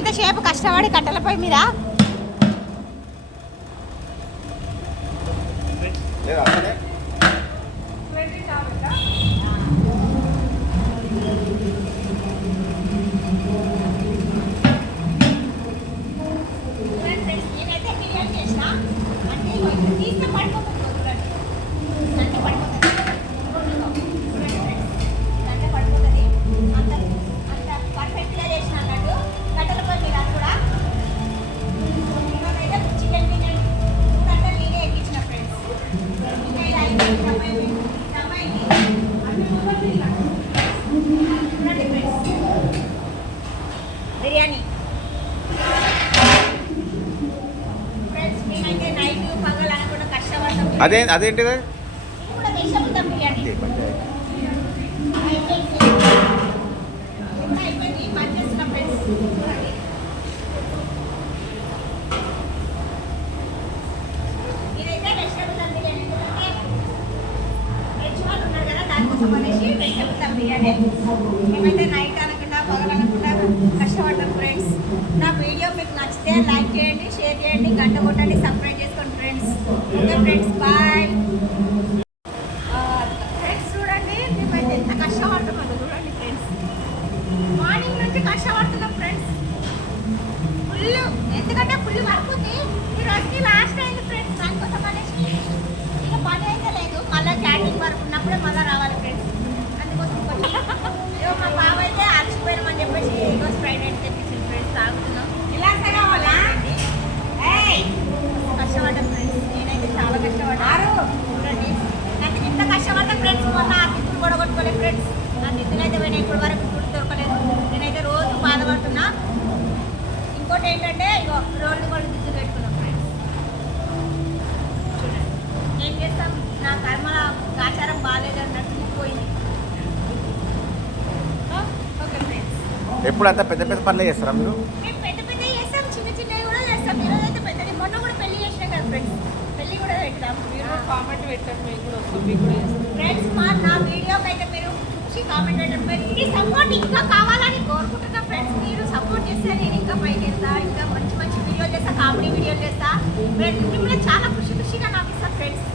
ఇంతసేపు కష్టపడి కట్టెలపై మీరా నేనైతే బిర్యానీ చేసిన అంటే తీస్తే పడుకోకుండా అంటే పడుకోతుంది అంటే పడుకోతుంది అంత అంత పర్ఫెక్ట్గా చేసిన అన్నట్టు కట్టెలపై మీరు అది కూడా ఇవాళైతే చికెన్ బిర్యానీ అంటే నేనే ఎక్కించిన ఫ్రెండ్స్ ఇంకా ఇది అయిపోయింది అమ్మాయికి బిర్యానీ ఫ్రెండ్స్ మేమైతే నైట్ పగలు అనుకుంటూ కష్టపడతాం అదేంటిది ఇది కూడా వెజిటబుల్ బిర్యానీ అయిపోయింది పని చేస్తున్న ఫ్రెండ్స్ చూడండి ఇదైతే వెజిటబుల్ బిర్యానీ ఎందుకంటే వెజ్ వాళ్ళు ఉన్నారు కదా దానికోసం అనేసి వెజిటబుల్ బిర్యానీ మేమైతే నైట్ అనకుండా పగలు అనకుండా కష్టపడతాం ఫ్రెండ్స్ నా వీడియో మీకు నచ్చితే లైక్ చేయండి షేర్ చేయండి గంట కొట్టండి సబ్స్క్రైబ్ చేసుకోండి friends okay friends bye friends చూడండి మేమైతే ఎంత కష్టపడుతున్నాం చూడండి ఫ్రెండ్స్ మార్నింగ్ నుంచి కష్టపడుతున్నాం ఫ్రెండ్స్ ఫుల్ ఎందుకంటే ఫుల్ వర్క్ ఉంది ఈ రోజుకి లాస్ట్ అయింది ఫ్రెండ్స్ దానికోసం అనేసి ఇక పని అయితే లేదు మళ్ళీ క్యాటరింగ్ వర్క్ ఉన్నప్పుడే మళ్ళీ రావాలి ఫ్రెండ్స్ అందుకోసం ఇగో మా బావ అయితే అలసిపోయినామని చెప్పేసి ఈరోజు స్ప్రైట్ అయితే తెప్పించింది ఫ్రెండ్స్ తాగుతున్నాం ఇలా కావాలా కష్టపడ్డా ఫ్రెండ్స్ నేనైతే చాలా కష్టపడ్డారు చూడండి నాకు ఇంత కష్టపడ్డా ఫ్రెండ్స్ మొన్న ఆ తిప్పులు కూడా కొట్టుకోలేదు ఫ్రెండ్స్ ఆ తిప్పులు అయితే పోయినా ఇప్పటి వరకు గుర్తు దొరకలేదు నేనైతే రోజు బాధపడుతున్నా ఇంకోటి ఏంటంటే ఇగో రోడ్లు కూడా దిద్దు పెట్టుకున్నాం ఫ్రెండ్స్ చూడండి ఏం చేస్తాం నా కర్మల ఆచారం బాగాలేదు అన్నట్టు పోయింది ఓకే ఫ్రెండ్స్ ఎప్పుడు అంతా పెద్ద పెద్ద పనులు చేస్తారా మీరు? మేము పెద్ద పెద్ద చేస్తాం చిన్న చిన్నవి కూడా చేస్తాం ఈరోజు అయితే పెద్దది మొన్న కూడా పెళ్లి చేసినాం కదా ఫ్రెండ్స్ పెళ్లి కూడా పెట్టాం మీరు కామెంట్ పెట్టండి మీకు కూడా వస్తుంది మీకు కూడా చేస్తాం ఫ్రెండ్స్ మా నా వీడియోకి అయితే మీరు చూసి కామెంట్ పెట్టండి మీ సపోర్ట్ ఇంకా కావాలని కోరుకుంటున్నా ఫ్రెండ్స్ మీరు సపోర్ట్ చేస్తే నేను ఇంకా పైకి వెళ్తా ఇంకా మంచి మంచి వీడియోలు చేస్తా కామెడీ వీడియోలు చేస్తా ఫ్రెండ్స్ మిమ్మల్ని చాలా ఖుషిగా నాకు ఇస్తా ఫ్రెండ్స్